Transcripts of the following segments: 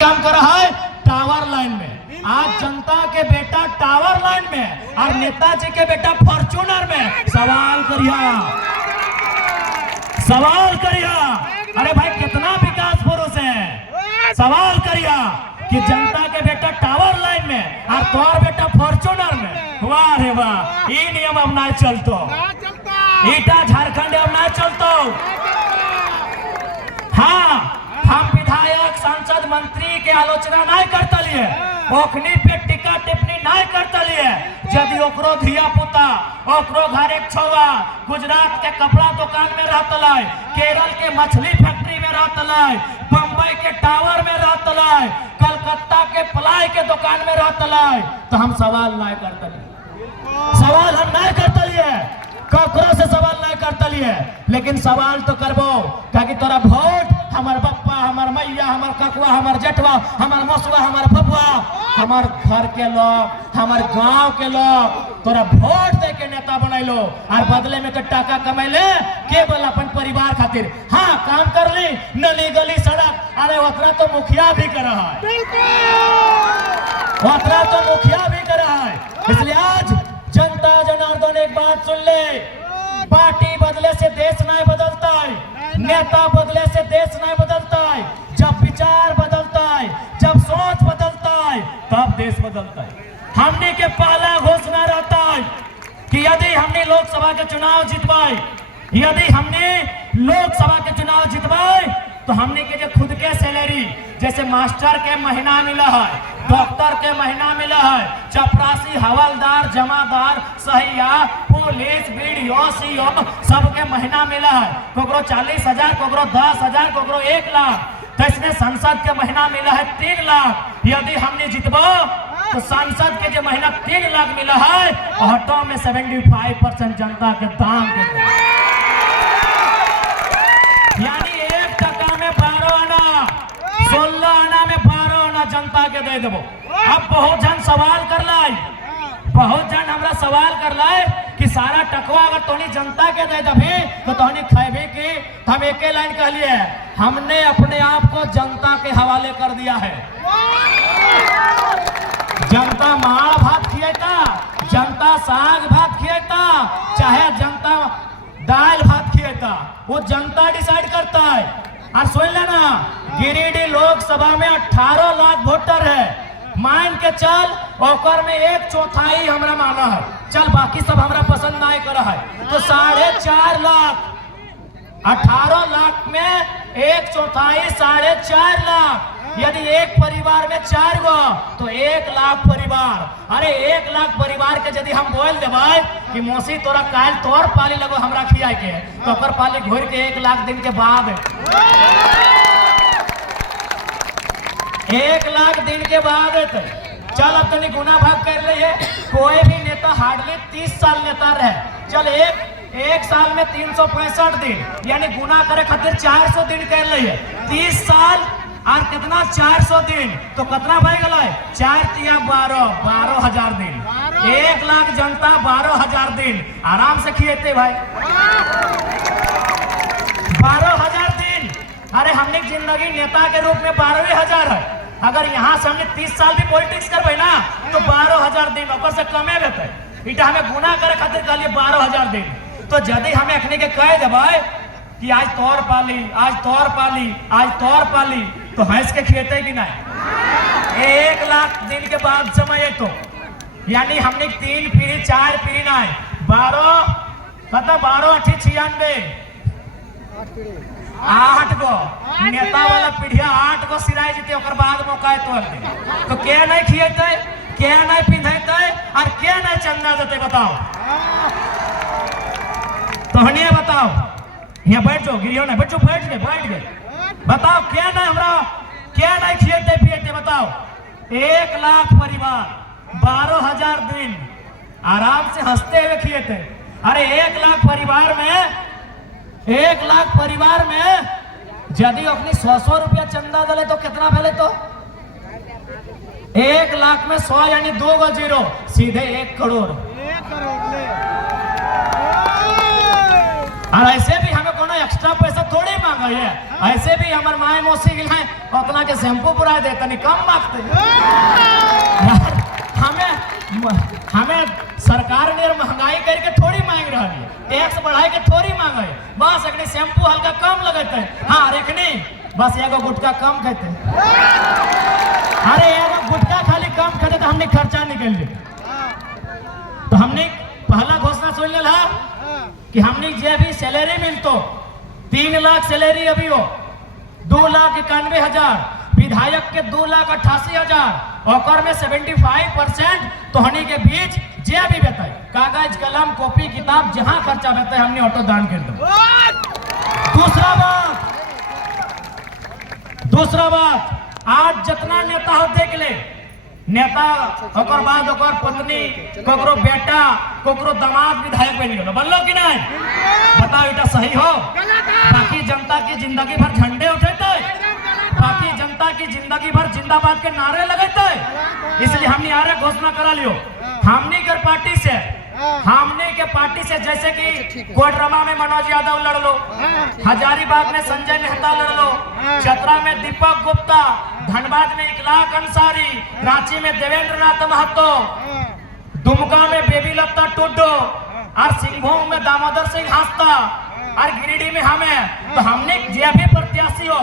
काम कर रहा है टावर लाइन में। आज जनता के बेटा टावर लाइन में और नेताजी के बेटा फॉर्च्यूनर में सवाल करिया। अरे भाई कितना विकास पुरुष है। सवाल करिया कि जनता के बेटा टावर लाइन में और तोर बेटा फॉर्च्यूनर में। वाह रे वाह, ये नियम अब ना चलतो, ईटा झारखंड अब ना चलतो। हाँ, हम विधायक सांसद मंत्री के आलोचना नहीं करता लिए, ओखनी पे टिका टिप्पणी नहीं करता लिए। यदि ओकरो धिया पुता ओकरो घर एक छौवा गुजरात के कपड़ा दुकान में रहता है, केरल के मछली फैक्ट्री में रहता है, बम्बई के टावर में रहता है, कलकत्ता के प्लाई के दुकान में रहता है, तो हम सवाल नहीं करता लिए। सवाल हम नहीं करता लिए, ककरो से सवाल नहीं करता लिए। लेकिन सवाल तो करबो ताकि तोरा वोट हमार बप्पा, हमार मैया, हमार ककुआ, हमार जटवा, हमार मसुआ, हमार बबुआ, हमार घर के लोग, हमार गांव के लोग तोरा वोट दे के नेता बनैलो और बदले में तो टाका कमैले केवल अपन परिवार खातिर। हाँ, काम कर ली, नली गली सड़क, अरे उतना तो मुखिया भी कर रहा है, उतना तो मुखिया भी कर रहा है। इसलिए आज जनता जनार्दन एक बात सुन ले, पार्टी बदले से देश नहीं बदलता है, नेता बदले से देश नहीं बदलता है। जब विचार बदलता है, जब सोच बदलता है, तब देश बदलता है। हमने के पहला घोषणा रहता है कि यदि हमने लोकसभा के चुनाव जितवाए, यदि हमने लोकसभा के चुनाव जितवाए, तो हमने के जो खुद के सैलरी जैसे मास्टर के महीना मिला है, डॉक्टर के महीना मिला है, चपरासी, हवलदार, जमादार, सहिया, पुलिस, बीडीओ, सीओ सबके महीना मिला है। कोकरो 40,000, कोकरो 10,000, कोकरो 1 लाख। तो इसमें संसद के महीना मिला है 3 लाख। यदि हमने जितबो तो संसद के जो महीना 3 लाख मिला है, ऑटो में 75% जनता के दाम के, यानी 1 टका में 12 आना, 16 आना में 12 आना जनता के दे देबो। अब बहुत जन सवाल कर लाई, बहुत जन हमरा सवाल कर लाए कि सारा टकवा अगर तोनी जनता के दे दबे तो तोनी खेबे की। तो हम एक लाइन कह लिए, हमने अपने आप को जनता के हवाले कर दिया है। जनता माड़ भात खिएता, जनता साग भात खिएता, चाहे जनता दाल भात खिएता, वो जनता डिसाइड करता है। और सुन लेना, गिरिडीह लोकसभा में 18 लाख वोटर है। मान के चल ओकर में 1/4 हमरा माना है, चल बाकी सब हमरा पसंद नहीं कर है, तो 4.5 लाख, 18 लाख में 1/4 4.5 लाख। यदि एक परिवार में 4 गो तो 1 लाख परिवार। अरे 1 लाख परिवार के यदि हम बोल देवे कि मौसी तोरा काल तोर पाली लगो हमरा खिया के, तो ओकर पाली घोर के 1 लाख दिन के बाद 1 लाख दिन के बाद चल अब तनी गुना भाग कर रही। कोई भी नेता हार्डली 30 साल नेता रहे, चल एक साल में 365 दिन, यानी गुना करे खातिर 400 दिन कर रही है। 30 साल और कितना 400 दिन, तो कितना भाई गला है 4 तिया 12,000 दिन। 1 लाख जनता 12,000 दिन आराम से खिएते भाई, 12,000 दिन। अरे हमने जिंदगी नेता के रूप में 12,000 है। अगर यहाँ से हमने 30 साल भी पॉलिटिक्स करबे ना तो 12,000 दिन ऊपर से कमे रहते। इटा हमें गुना करे खातिर कहलिए 12,000 दिन। तो यदि हमें अखने के कह देवे कि आज तोर पाली, आज तोर पाली, आज तोर पाली, तो हंस के खिएते कि नहीं। 1 लाख दिन के बाद समय तो यानी हमने 3 पीढ़ी 4 पीढ़ी नहीं, 12 पता 12 8 96 8 गो नेता वाला पीढ़िया 8 गो सिराय जीते, ओकर बाद मौका तो क्या नहीं खिएते, क्या नहीं पिंधेते और क्या नहीं चंदा देते, बताओ तो हनिए बताओ। यहाँ बैठ जाओ, गिरियो ना बैठ गए, बताओ क्या नहीं हमरा, क्या नहीं खिएते पिएते, बताओ। 1 लाख परिवार 12,000 दिन आराम से हंसते हुए खिएते। अरे 1 लाख परिवार में यदि अपनी 100 रुपया चंदा दले तो कितना भेले, तो 1 लाख में 100 यानी 2 गो 0, सीधे 1 करोड़। और ऐसे भी हमें कोनो एक्स्ट्रा पैसा थोड़ी मांगा है। ऐसे भी हमार माए मौसी गिल है उतना के शैम्पू पुरा दे तनी कम मांगते यार। हमें सरकार ने महंगाई करके थोड़ी मांग रहा है, टैक्स बढ़ाई के थोड़ी मांगे, बस अगले शैम्पू हल्का कम लगते हाँ रेखनी बस एगो गुटका कम खाते। अरे एगो गुटका खाली कम खाते तो हमने खर्चा निकल ले। तो हमने पहला घोषणा सुन लिया कि हमने जो भी सैलरी मिलतो 3 लाख सैलरी अभी हो 2,91,000, विधायक के 2,88,000 और में 75% तो हनी के बीच जे भी बताए कागज कलम कॉपी किताब जहां खर्चा रहता है हमने ऑटो दान कर दो। दूसरा बात आज जितना नेता हो देख ले नेता ओकर बाद ओकर पत्नी कोकरो बेटा कोकरो दामाद विधायक बन गयो बनलो कि नहीं बताओ इटा सही हो। बाकी जनता की जिंदगी भर झंडे उठेते, बाकी जनता की जिंदगी भर जिंदाबाद के नारे लगेते। इसलिए हमने आरे घोषणा करा लियो हमने के पार्टी से जैसे कि कोडरमा में मनोज यादव लड़ लो, हजारीबाग में संजय मेहता लड़ लो, चतरा में दीपक गुप्ता, धनबाद में इकलाक अंसारी, रांची में देवेंद्र नाथ महतो, दुमका में बेबी लता टुड्डो और सिंहभूम में दामोदर सिंह हास्ता और गिरिडीह में हमें। तो हमने जे भी प्रत्याशी हो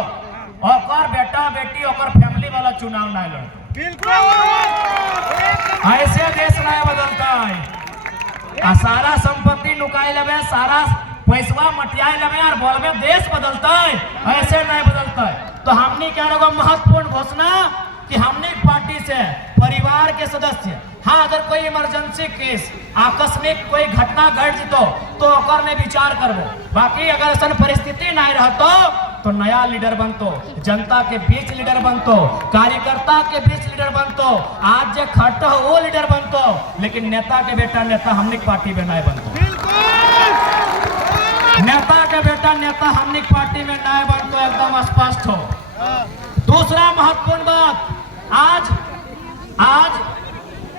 और बेटा बेटी और फैमिली वाला चुनाव नहीं लड़ते। ऐसे देश नहीं बदलता है। सारा संपत्ति लुकाई लगे, सारा पैसवा मटियाई लगे और बोलबे देश बदलता है, ऐसे नहीं बदलता है। तो हमने क्या लोगों महत्वपूर्ण घोषणा कि हमने पार्टी से परिवार के सदस्य हाँ अगर कोई इमरजेंसी केस आकस्मिक कोई घटना घट जितो तो ओकर में विचार करबो। बाकी अगर ऐसा परिस्थिति नहीं रहतो तो नया लीडर बनतो, जनता के बीच लीडर बनतो, कार्यकर्ता के बीच लीडर बनतो, आज जे खट हो वो लीडर बनतो। लेकिन नेता के बेटा नेता हमने पार्टी में नहीं बनतो, नेता के बेटा नेता हमने पार्टी में नहीं बनतो, एकदम स्पष्ट हो। दूसरा महत्वपूर्ण बात आज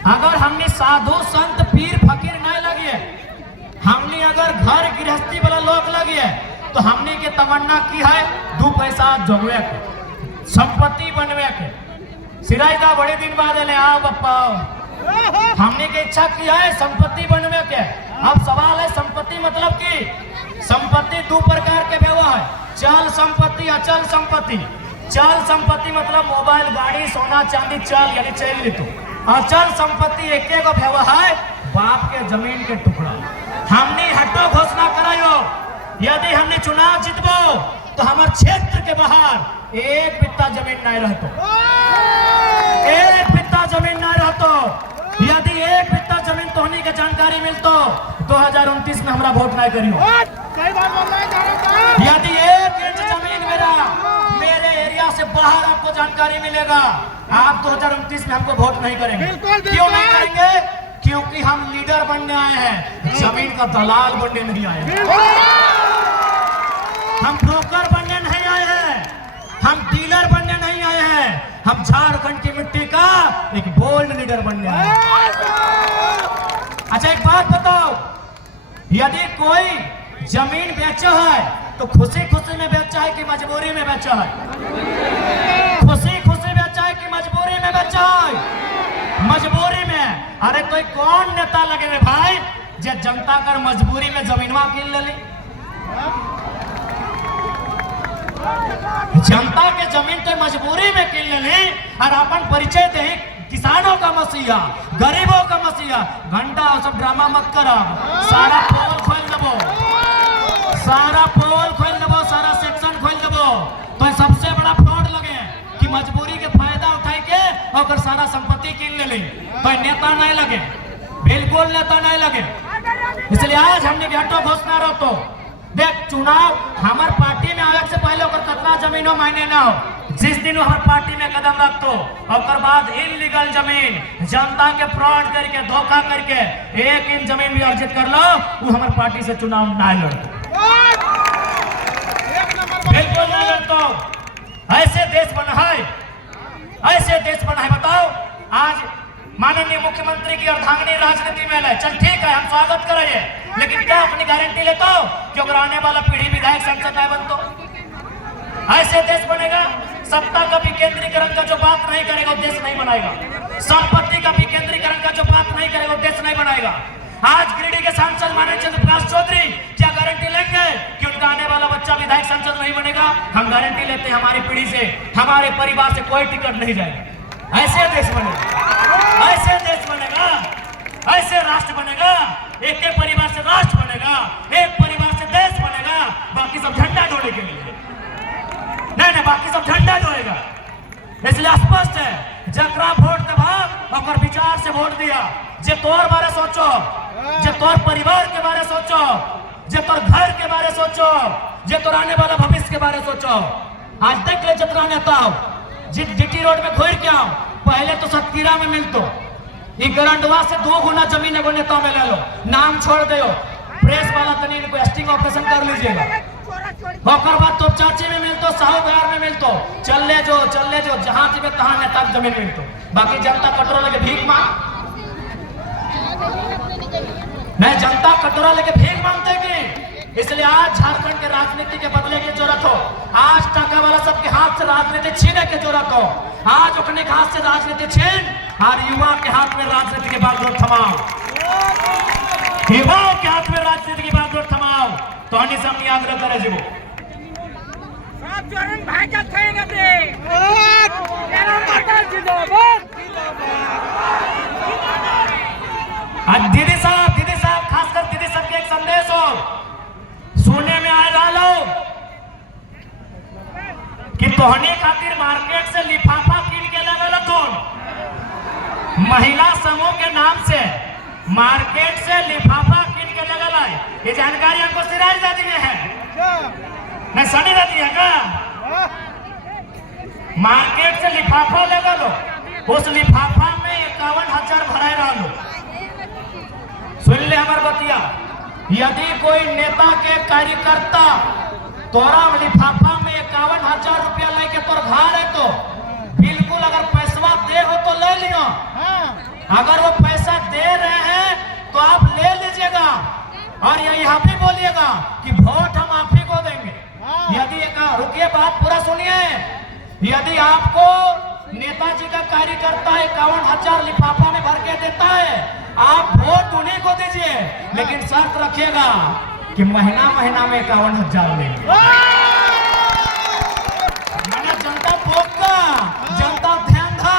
अगर हमने साधु संत पीर फकीर नहीं लगे, हमने अगर घर गृहस्थी वाला लोग लगे तो हमने के तमन्ना की है 2 पैसा जोगवे के संपत्ति बनवे के। सिराइदा बड़े दिन बाद आओ बप्पा हमने के इच्छा की है संपत्ति बनवे के। अब सवाल है संपत्ति मतलब की संपत्ति 2 प्रकार के व्यवहार है, चल संपत्ति अचल संपत्ति। चल संपत्ति मतलब मोबाइल गाड़ी सोना चांदी चल यानी चल ली। तो अचल संपत्ति एक व्यवहार बाप के जमीन के टुकड़ा। हमने हटो घोषणा करायो यदि हमने चुनाव जीतबो तो हमारे क्षेत्र के बाहर 1 बित्ता जमीन नहीं रहतो, 1 बित्ता जमीन नहीं रहतो। यदि 1 बित्ता जमीन तो होने की जानकारी मिलतो 2029 में हमारा वोट नहीं करियो। यदि 1 इंच जमीन मेरे एरिया से बाहर आपको जानकारी मिलेगा आप 2029 में हमको वोट नहीं करेंगे। क्यों नहीं करेंगे? क्योंकि हम लीडर बनने आए हैं, जमीन का दलाल बनने नहीं आए हैं, हम ब्रोकर बनने नहीं आए हैं, हम डीलर बनने नहीं आए हैं, हम झारखंड की मिट्टी का एक बोल्ड लीडर बनने आए हैं। अच्छा एक बात बताओ, यदि कोई जमीन बेचा है तो खुशी खुशी में बेचा है कि मजबूरी में बेचा है? खुशी खुशी बेचा है कि मजबूरी में बेचा है? मजबूरी में। अरे कोई कौन नेता लगे रे भाई जे जनता कर मजबूरी में जमीनवा किन ले ली? जनता के जमीन तो मजबूरी में किन ले ली और अपन परिचय दे किसानों का मसीहा गरीबों का मसीहा। घंटा सब ड्रामा मत करो, सारा पोल खोल दबो, सारा पोल खोल दबो, सारा सेक्शन खोल दबो। तो सबसे बड़ा फ्रॉड लगे कि मजबूरी के फायदा उठाई के और सारा संपत्ति किन ले ली। तो नेता नहीं लगे, बिल्कुल नेता नहीं लगे। इसलिए आज हमने घाटो घोषणा रहो तो देख चुनाव हमारे पार्टी में आने से पहले कितना जमीनों मायने ना हो। जिस दिन हमारे पार्टी में कदम रखतो और बाद इनलीगल जमीन जनता के फ्रॉड करके धोखा करके 1 इंच जमीन भी अर्जित कर लो वो हमारे पार्टी से चुनाव नहीं लड़तो, बिल्कुल नहीं लड़तो। ऐसे देश बना है, ऐसे देश बना है। बताओ आज माननीय मुख्यमंत्री की अर्धांगिनी राजनीति में ले चल ठीक है हम स्वागत करेंगे, लेकिन क्या अपनी गारंटी लेते हो कि अगर आने वाला पीढ़ी विधायक संसद है बनतो? ऐसे देश बनेगा। सत्ता का विकेंद्रीकरण का जो बात नहीं करेगा वो देश नहीं बनाएगा। संपत्ति का विकेंद्रीकरण का जो बात नहीं करेगा वो देश नहीं बनाएगा। आज गिरिडीह के सांसद माननीय चंद्रप्रकाश चौधरी क्या गारंटी लेंगे कि उनका आने वाला बच्चा विधायक सांसद नहीं बनेगा? हम गारंटी लेते हैं, हमारी पीढ़ी से, हमारे परिवार से कोई टिकट नहीं जाएगा। ऐसे देश बनेगा, ऐसे देश बनेगा, ऐसे राष्ट्र बनेगा। एक एक परिवार से राष्ट्र बनेगा, एक परिवार से देश बनेगा। बाकी सब झंडा ढोने के लिए नहीं, बाकी सब झंडा ढोएगा। इसलिए स्पष्ट है, जकरा वोट देवा और विचार से वोट दिया। जे तोर बारे सोचो, जे तोर परिवार के बारे सोचो, जे तोर घर के बारे सोचो, जे तोर आने वाला भविष्य के बारे सोचो। आज देख ले जितना नेता जीटी रोड में घूर के आओ, पहले तो सतकीरा में मिलतो, गरंडवा से 2 गुना जमीन एगो नेता में ले लो, नाम छोड़ दो, प्रेस वाला तनी को स्टिंग ऑपरेशन कर लीजिएगा। होकर बाद तो चाची में मिलतो, साहू बिहार में मिलतो, चल ले जो जहां जीवे तहां नेता जमीन मिलतो। बाकी जनता कटोरा लेके भीख मांग नहीं, जनता कटोरा लेके भीख मांगते कि। इसलिए आज झारखंड के राजनीति के बदले की जरूरत हो। आज टाका वाला सबके हाथ से राजनीति छीने की जरूरत हो। आज अपने हाथ से राजनीति छीन और युवा के हाथ में राजनीति की बागडोर थमाओ, युवाओं के हाथ में राजनीति की बागडोर थमाओ। तो हनी से हम आग्रह करे जीवो दीदी साहब खासकर दीदी सबके एक संदेश हो। सुनने में आए डालो कि तोहनी खातिर मार्केट से लिफाफा कीन के लगल तुम महिला समूह के नाम से मार्केट से लिफाफा कीन के लगल है। ये जानकारी हमको सिराज दादी ने है, नहीं सनी दादी है का? मार्केट से लिफाफा लगल हो, उस लिफाफा में 51,000 भराए रहो। सुन ले हमार बतिया, यदि कोई नेता के कार्यकर्ता तोरा लिफाफा में 51,000 रुपया लेके तोर घर है तो बिल्कुल अगर पैसा दे हो तो ले लियो। अगर वो पैसा दे रहे हैं तो आप ले लीजिएगा और यहाँ भी बोलिएगा कि वोट हम आप ही को देंगे। यदि रुकिए, बात पूरा सुनिए। यदि आपको नेताजी का कार्यकर्ता 51,000 लिफाफा में भर के देता है, आप वोट उन्हीं को दीजिए, लेकिन शर्त रखिएगा कि महीना में 51,000 लेंगे। मैंने जनता भोगता, जनता ध्यान था,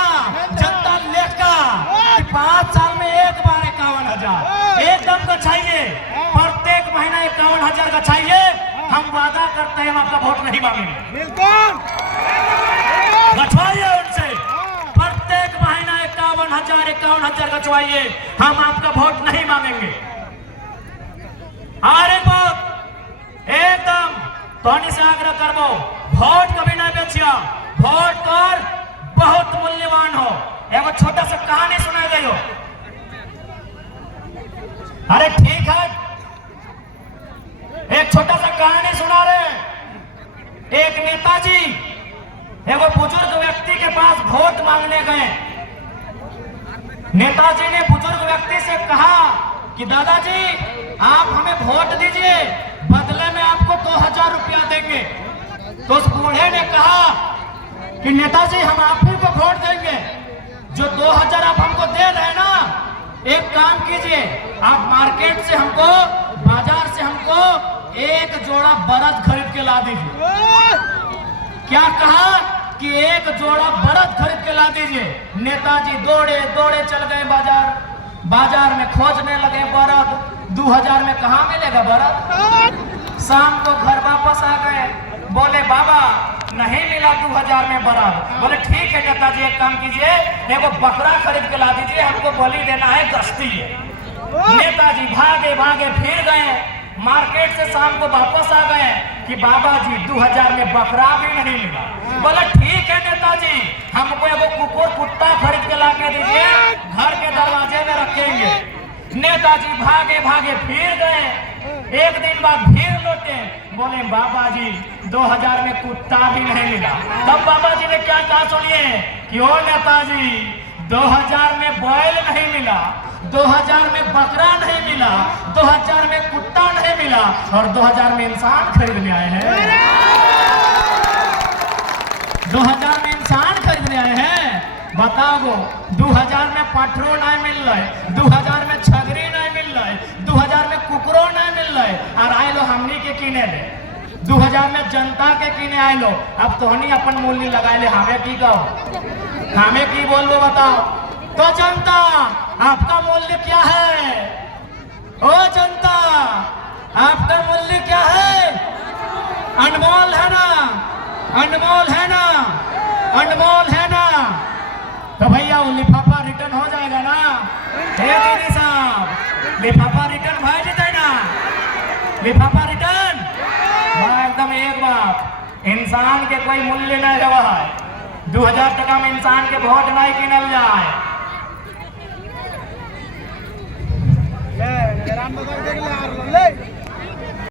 जनता लेगा कि 5 साल में एक बार 51,000 एकदम का चाहिए, प्रत्येक महीना 51,000 का चाहिए। हम वादा करते हैं हम आपका वोट नहीं मांगेंगे, बिल्कुल गछवाइए उनसे। प्रत्येक महीना 51,000 गछवाइए, हम आपका वोट नहीं मांगेंगे। और एक बात एकदम तोनी से आग्रह करबो, वोट कभी ना बेचिया, वोट कर बहुत मूल्यवान हो। एगो छोटा सा कहानी सुना दे। अरे ठीक है, एक छोटा सा कहानी सुना रहे। एक नेताजी एगो बुजुर्ग व्यक्ति के पास वोट मांगने गए। नेताजी ने बुजुर्ग व्यक्ति से कहा कि दादाजी आप हमें वोट दीजिए, बदले में आपको 2,000 रुपया देंगे। तो उस बूढ़े ने कहा कि नेताजी हम आप ही को वोट देंगे, जो 2,000 आप हमको दे रहे हैं ना, एक काम कीजिए, आप मार्केट से हमको, बाजार से हमको एक जोड़ा बरद खरीद के ला दीजिए। क्या कहा कि एक जोड़ा बरद खरीद के ला दीजिए। नेताजी दौड़े चल गए बाजार में खोजने लगे बरद। 2,000 में कहाँ मिलेगा बरद? शाम को घर वापस आ गए, बोले बाबा नहीं मिला 2,000 में बरद। बोले ठीक है नेताजी, एक काम कीजिए, एगो बकरा खरीद के ला दीजिए, हमको बलि देना है, गश्ती है। नेताजी भागे फिर गए मार्केट से, शाम को वापस आ गए कि बाबा जी 2,000 में बकरा भी नहीं मिला। बोला ठीक है नेताजी, हमको एगो कुत्ता खरीद के ला के दीजिए, घर के दरवाजे में रखेंगे। नेताजी भागे फिर गए। एक दिन बाद फिर लौटे, बोले बाबा जी 2,000 में कुत्ता भी नहीं मिला। तब बाबा जी ने क्या कहा सुनिए कि ओ नेताजी 2000 में बैल नहीं मिला, 2000 में बकरा नहीं मिला, 2000 में कुत्ता नहीं मिला और 2000 में इंसान खरीद ले आए हैं। रहे हैं। बताओ 2000 में पटरो नहीं मिल रहे, 2000 में छगरी नहीं मिल रहे, 2000 में कुकरो नहीं मिल रहे, और आए लो हमनी के किने ले 2000 में जनता के किने आए लो। अब तोहनी अपन मूल्य लगाए ले, हमें की कहो, हमें की बोलबो बताओ। तो जनता आपका मूल्य क्या है? ओ जनता आपका मूल्य क्या है? अनमोल है ना, अनमोल है ना, अनमोल है ना। तो भैया वो लिफाफा रिटर्न हो जाएगा ना? हे दीदी साहब, लिफाफा रिटर्न भाई देते ना, लिफाफा रिटर्न एकदम। एक बात, इंसान के कोई मूल्य नहीं रहा है। 2000 टका में इंसान के वोट नहीं किनल जाए। ले, राम बाबा देख ले,